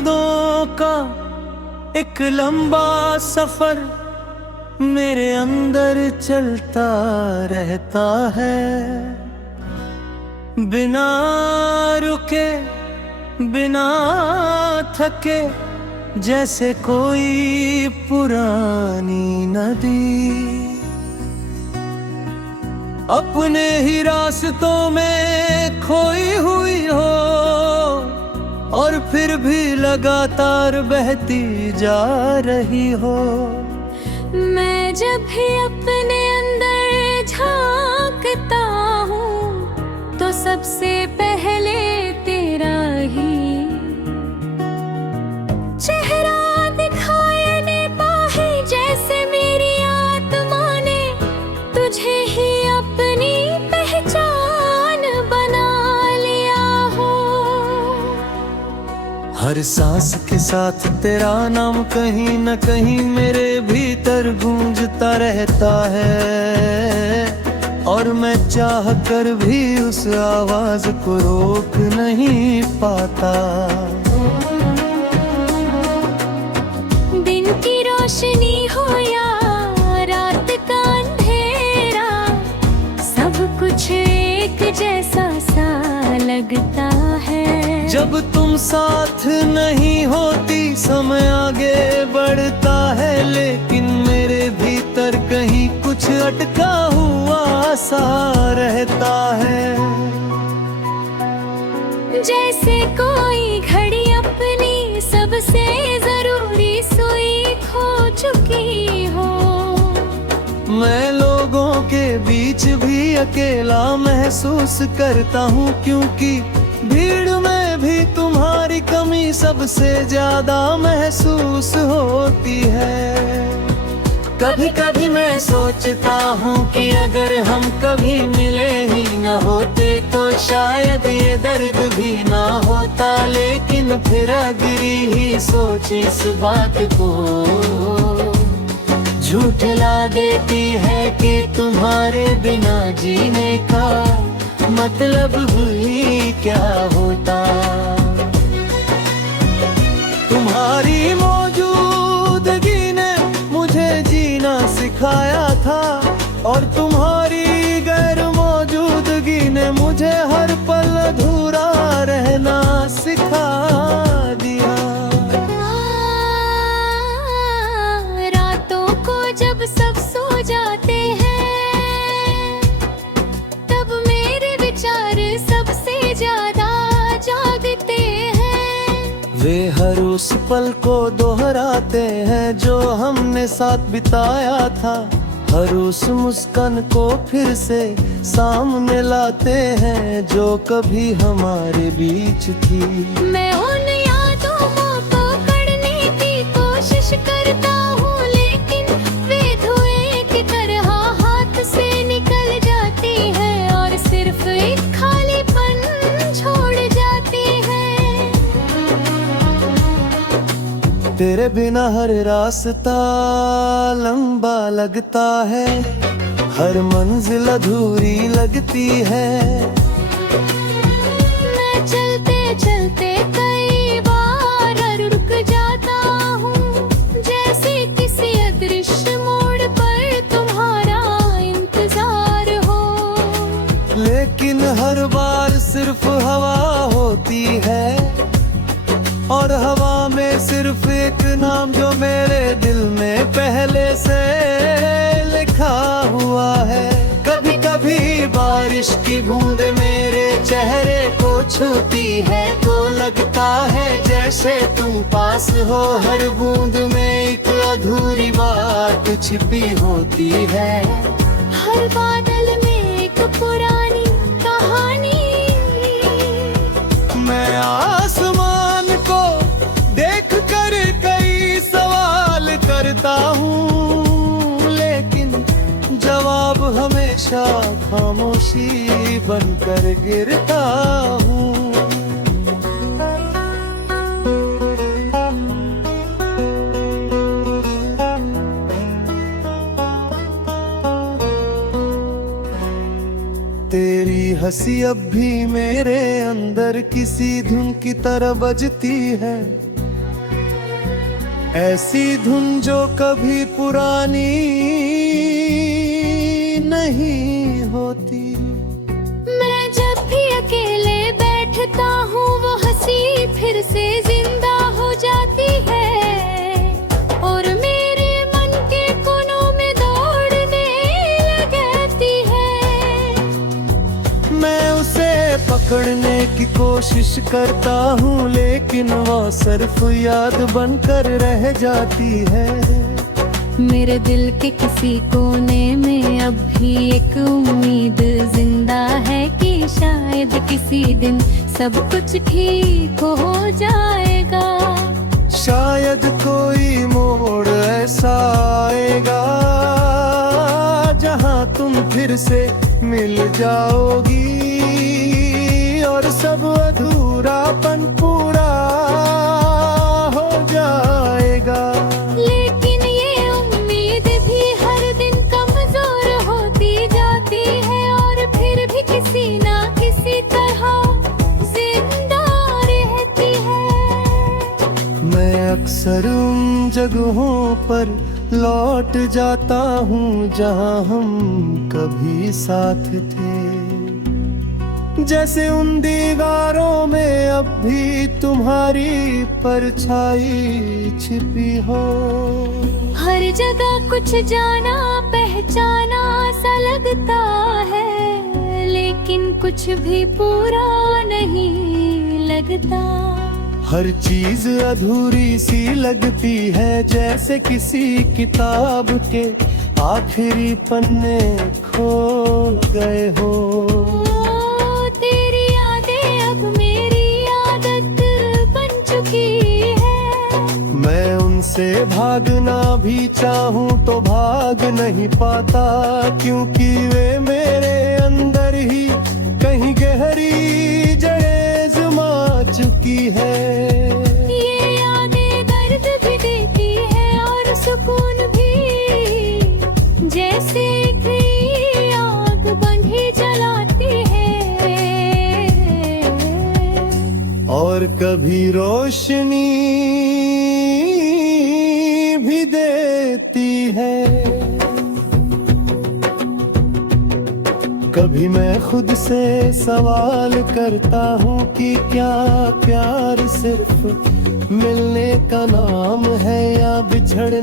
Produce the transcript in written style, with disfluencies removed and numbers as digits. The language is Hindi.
यादों का एक लंबा सफर मेरे अंदर चलता रहता है, बिना रुके बिना थके, जैसे कोई पुरानी नदी अपने ही रास्तों में खोई हुई हो और फिर भी लगातार बहती जा रही हो। मैं जब भी अपने अंदर झांकता हूँ तो सबसे पहले तेरा ही चेहरा दिखाई देता है, जैसे मेरी आत्मा ने तुझे ही अपनी पहचान बना लिया हो। हर सांस के साथ तेरा नाम कहीं न कहीं मेरे भीतर गूंजता रहता है, और मैं चाह कर भी उस आवाज को रोक नहीं पाता। दिन की रोशनी हो या रात का अंधेरा, सब कुछ एक जैसा सा लगता है। जब तुम साथ नहीं होती समय आगे बढ़ता है, लेकिन मेरे भीतर कहीं कुछ अटका हुआ सा रहता है। जैसे कोई घड़ी अपनी सबसे जरूरी सुई खो चुकी हो। मैं लोगों के बीच भी अकेला महसूस करता हूँ, क्योंकि भीड़ में भी तुम्हारी कमी सबसे ज्यादा महसूस होती है। कभी कभी मैं सोचता हूँ कि अगर हम कभी मिले ही न होते तो शायद ये दर्द भी ना होता, लेकिन फिर अगली ही सोच इस बात को झूठला देती है कि तुम्हारे बिना जीने का मतलब भी क्या होता। तुम्हारी मौजूदगी ने मुझे जीना सिखाया था, और तुम्हारी गैर मौजूदगी ने मुझे हर पल अधूरा रहना सिखा दिया। रातों को जब सब सो जाते हैं, तब मेरे विचार सबसे ज्यादा जागते हैं। वे हर उस पल को दोहराते हैं जो हमने साथ बिताया था, हर उस मुस्कान को फिर से सामने लाते हैं जो कभी हमारे बीच थी। मैं उन यादों को पकड़ने की कोशिश करता हूँ, लेकिन वे धुएं की तरह हाथ से निकल जाती है और सिर्फ एक खालीपन छोड़ जाती है। तेरे बिना हर रास्ता लंबा लगता है, हर मंजिल अधूरी लगती है। मैं चलते चलते कई बार रुक जाता हूँ, जैसे किसी अदृश्य मोड़ पर तुम्हारा इंतजार हो। लेकिन हर बार सिर्फ हवा होती है, और हवा में सिर्फ एक नाम जो मेरे दिल में पहले से लिखा हुआ है। कभी कभी बारिश की बूंद मेरे चेहरे को छूती है तो लगता है जैसे तुम पास हो, हर बूंद में एक अधूरी बात छिपी होती है। हर बादल में एक पुरानी कहानी। मैं आसमान को देख कर कई सवाल करता हूँ, लेकिन जवाब हमेशा खामोशी बनकर गिरता हूँ। तेरी हंसी अब भी मेरे अंदर किसी धुन की तरह बजती है, ऐसी धुन जो कभी पुरानी नहीं होती। मैं जब भी अकेले बैठता हूँ वो हंसी फिर से जिंदा हो जाती है और मेरे मन के कोनों में दौड़ने लगती है। मैं उसे पकड़ने की कोशिश करता हूँ लेकिन वो सिर्फ याद बनकर रह जाती है। मेरे दिल के किसी कोने में अब भी एक उम्मीद जिंदा है कि शायद किसी दिन सब कुछ ठीक हो जाएगा। शायद कोई मोड़ ऐसा आएगा जहां तुम फिर से मिल जाओगी और सब अधूरापन पूरा हो जाएगा। लेकिन ये उम्मीद भी हर दिन कमजोर होती जाती है और फिर भी किसी ना किसी तरह जिंदा रहती है। मैं अक्सर उन जगहों पर लौट जाता हूँ जहाँ हम कभी साथ थे। जैसे उन दीवारों में अब भी तुम्हारी परछाई छिपी हो। हर जगह कुछ जाना पहचाना सा लगता है लेकिन कुछ भी पूरा नहीं लगता। हर चीज अधूरी सी लगती है जैसे किसी किताब के आखिरी पन्ने खो गए हो। तेरी यादें अब मेरी आदत बन चुकी है। मैं उनसे भागना भी चाहूं तो भाग नहीं पाता क्योंकि वे मेरे अंदर ही कहीं गहरी जड़ें जमा चुकी है। ये यादें दर्द भी देती है और सुकून भी जैसे एक आग बंधी जलाती है और कभी रोशनी भी देती है। कभी मैं खुद से सवाल करता हूँ कि क्या प्यार सिर्फ मिलने का नाम है या बिछड़ने